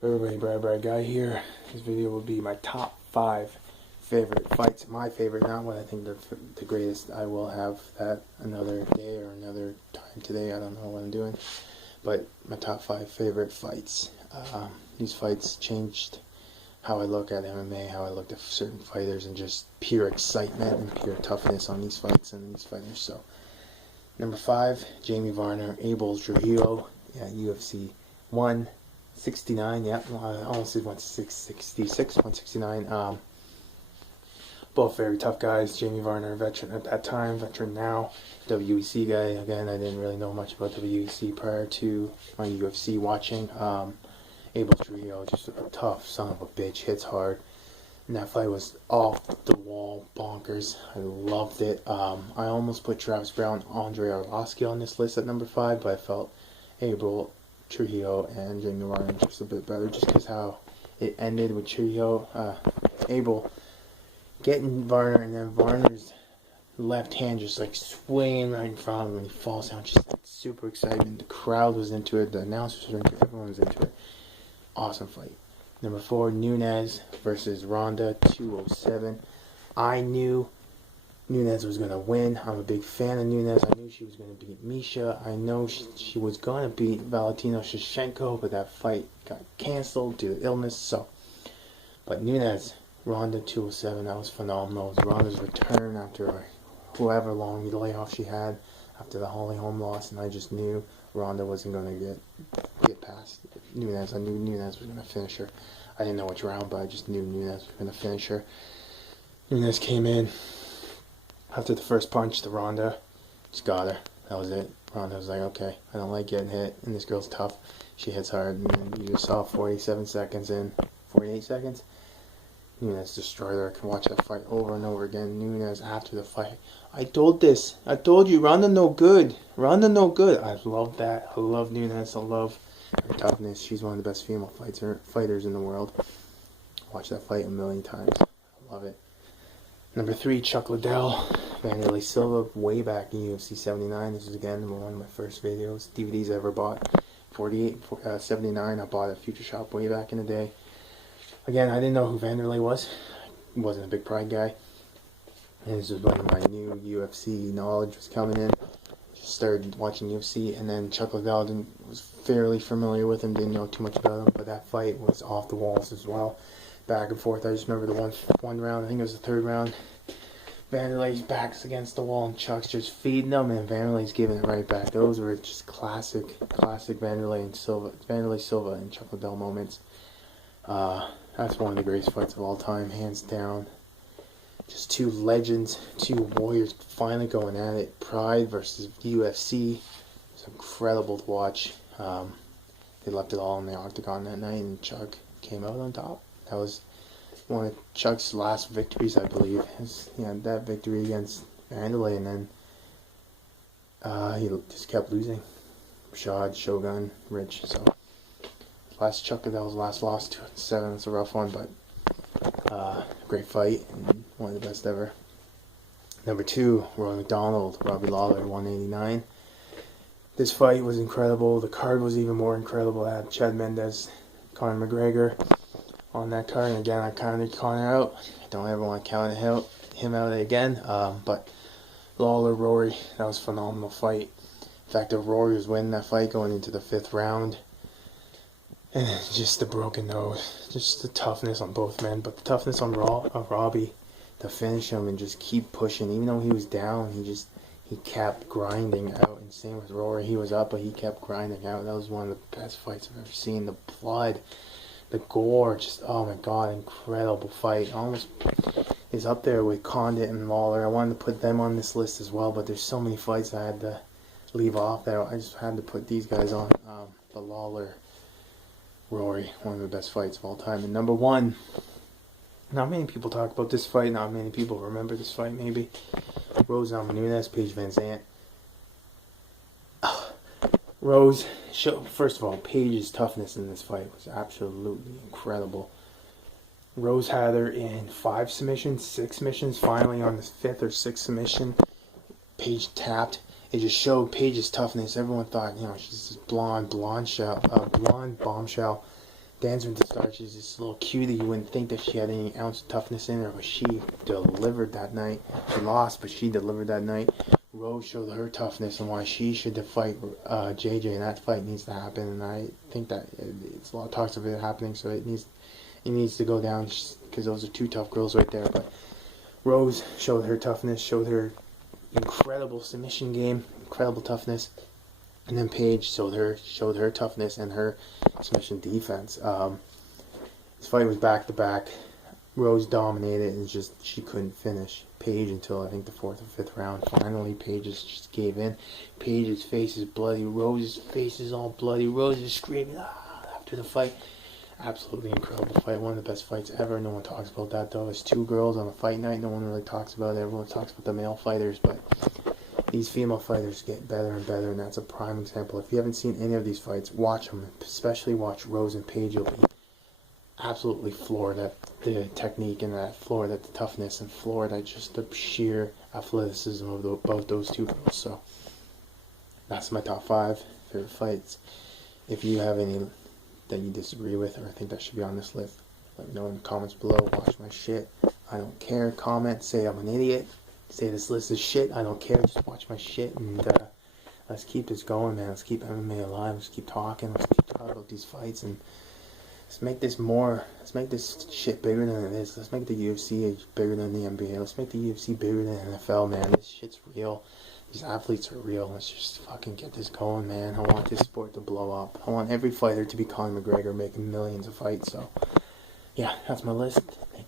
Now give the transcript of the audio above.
Everybody, Brad Guy here. This video will be my top 5 favorite fights. My favorite, not what I think they're the greatest. I will have that another day or another time today. I don't know what I'm doing. But my top 5 favorite fights. These fights changed how I look at MMA, how I look at certain fighters, and just pure excitement and pure toughness on these fights and these fighters. So, number 5, Jamie Varner, Abel, Trujillo, UFC 169, yeah, I almost said 166, 169. Both very tough guys. Jamie Varner, veteran at that time, veteran now, WEC guy. Again, I didn't really know much about WEC prior to my UFC watching. Abel Trujillo, just a tough son of a bitch, hits hard. And that fight was off the wall, bonkers. I loved it. I almost put Travis Brown, Andre Arlovski on this list at number 5, but I felt Abel, Trujillo, and Jamie Varner just a bit better, just because how it ended with Trujillo, Abel getting Varner, and then Varner's left hand just like swinging right in front of him when he falls down. Just super excitement. The crowd was into it. The announcers were into it. Everyone was into it. Awesome fight. Number 4, Nunes versus Ronda, 207. I knew Nunes was going to win. I'm a big fan of Nunes. I knew she was going to beat Misha. I know she was going to beat Valentina Shevchenko, but that fight got canceled due to illness. But Nunes, Ronda, 207, that was phenomenal. It was Ronda's return after however long the layoff she had after the Holly Holm loss, and I just knew Ronda wasn't going to get past Nunes. I knew Nunes was going to finish her. I didn't know which round, but I just knew Nunes was going to finish her. Nunes came in after the first punch to Ronda, just got her. That was it. Ronda was like, okay, I don't like getting hit, and this girl's tough. She hits hard, and then you just saw 48 seconds, Nunes destroyed her. I can watch that fight over and over again. Nunes after the fight, I told you, Ronda no good. I love that. I love Nunes. I love her toughness. She's one of the best female fighters in the world. Watch that fight a million times. I love it. Number 3, Chuck Liddell, Wanderlei Silva, way back in UFC 79. This is again one of my first videos, DVDs I ever bought. 79. I bought at Future Shop way back in the day. Again, I didn't know who Vanderlei was. He wasn't a big Pride guy. And this was when my new UFC knowledge was coming in. Just started watching UFC, and then Chuck Liddell was fairly familiar with him, didn't know too much about him, but that fight was off the walls as well. Back and forth. I just remember the one round, I think it was the third round. Vanderlei's back's against the wall, and Chuck's just feeding them, and Vanderlei's giving it right back. Those were just classic Vanderlei Silva and Chuck Liddell moments. That's one of the greatest fights of all time, hands down. Just two legends, two warriors finally going at it. Pride versus UFC. It's incredible to watch. They left it all in the octagon that night, and Chuck came out on top. That was one of Chuck's last victories, I believe. He had that victory against Vanderlei, and then he just kept losing. Rashad, Shogun, Rich, so Chuck Liddell's last loss, 207. It's a rough one, but great fight and one of the best ever. Number 2, Rory MacDonald, Robbie Lawler, 189. This fight was incredible. The card was even more incredible. I had Chad Mendes, Conor McGregor on that card, and again I counted Conor out. I don't ever want to count him out again. But Lawler, Rory, that was a phenomenal fight. In fact, if Rory was winning that fight going into the 5th round, and just the broken nose, just the toughness on both men, but the toughness on Robbie to finish him and just keep pushing. Even though he was down, he kept grinding out. And same with Rory, he was up, but he kept grinding out. That was one of the best fights I've ever seen. The blood, the gore, just, oh my god, incredible fight. Almost is up there with Condit and Lawler. I wanted to put them on this list as well, but there's so many fights I had to leave off there. I just had to put these guys on. The Lawler, Rory, one of the best fights of all time. And number 1, not many people talk about this fight, not many people remember this fight maybe. Rose Nunes, Paige VanZant. First of all, Paige's toughness in this fight was absolutely incredible. Rose had her in 5 submissions, 6 submissions. Finally, on the 5th or 6th submission, Paige tapped. It just showed Paige's toughness. Everyone thought, she's this blonde bombshell. Dancer to start, she's this little cutie. You wouldn't think that she had any ounce of toughness in her, but she delivered that night. She lost, but she delivered that night. Rose showed her toughness and why she should fight JJ, and that fight needs to happen. And I think that it's a lot of talks of it happening, so it needs to go down because those are two tough girls right there. But Rose showed her toughness, showed her incredible submission game, incredible toughness. And then Paige showed her toughness and her submission defense. This fight was back to back. Rose dominated and she couldn't finish Paige until I think the 4th or 5th round. Finally, Paige just gave in. Paige's face is bloody. Rose's face is all bloody. Rose is screaming after the fight. Absolutely incredible fight. One of the best fights ever. No one talks about that though. It's two girls on a fight night. No one really talks about it. Everyone talks about the male fighters, but these female fighters get better and better, and that's a prime example. If you haven't seen any of these fights, watch them. Especially watch Rose and Paige. You'll be absolutely floored at the technique and that floored at the toughness and floored at just the sheer athleticism of both those two girls. So that's my top 5 favorite fights. If you have any that you disagree with or think that should be on this list, let me know in the comments below. Watch my shit. I don't care. Comment. Say I'm an idiot. Say this list is shit. I don't care. Just watch my shit and let's keep this going, man. Let's keep MMA alive. Let's keep talking. Let's keep talking about these fights and let's make this more. Let's make this shit bigger than it is. Let's make the UFC bigger than the NBA. Let's make the UFC bigger than the NFL, man. This shit's real. These athletes are real. Let's just fucking get this going, man. I want this sport to blow up. I want every fighter to be Conor McGregor making millions of fights. So, yeah, that's my list. Thank you.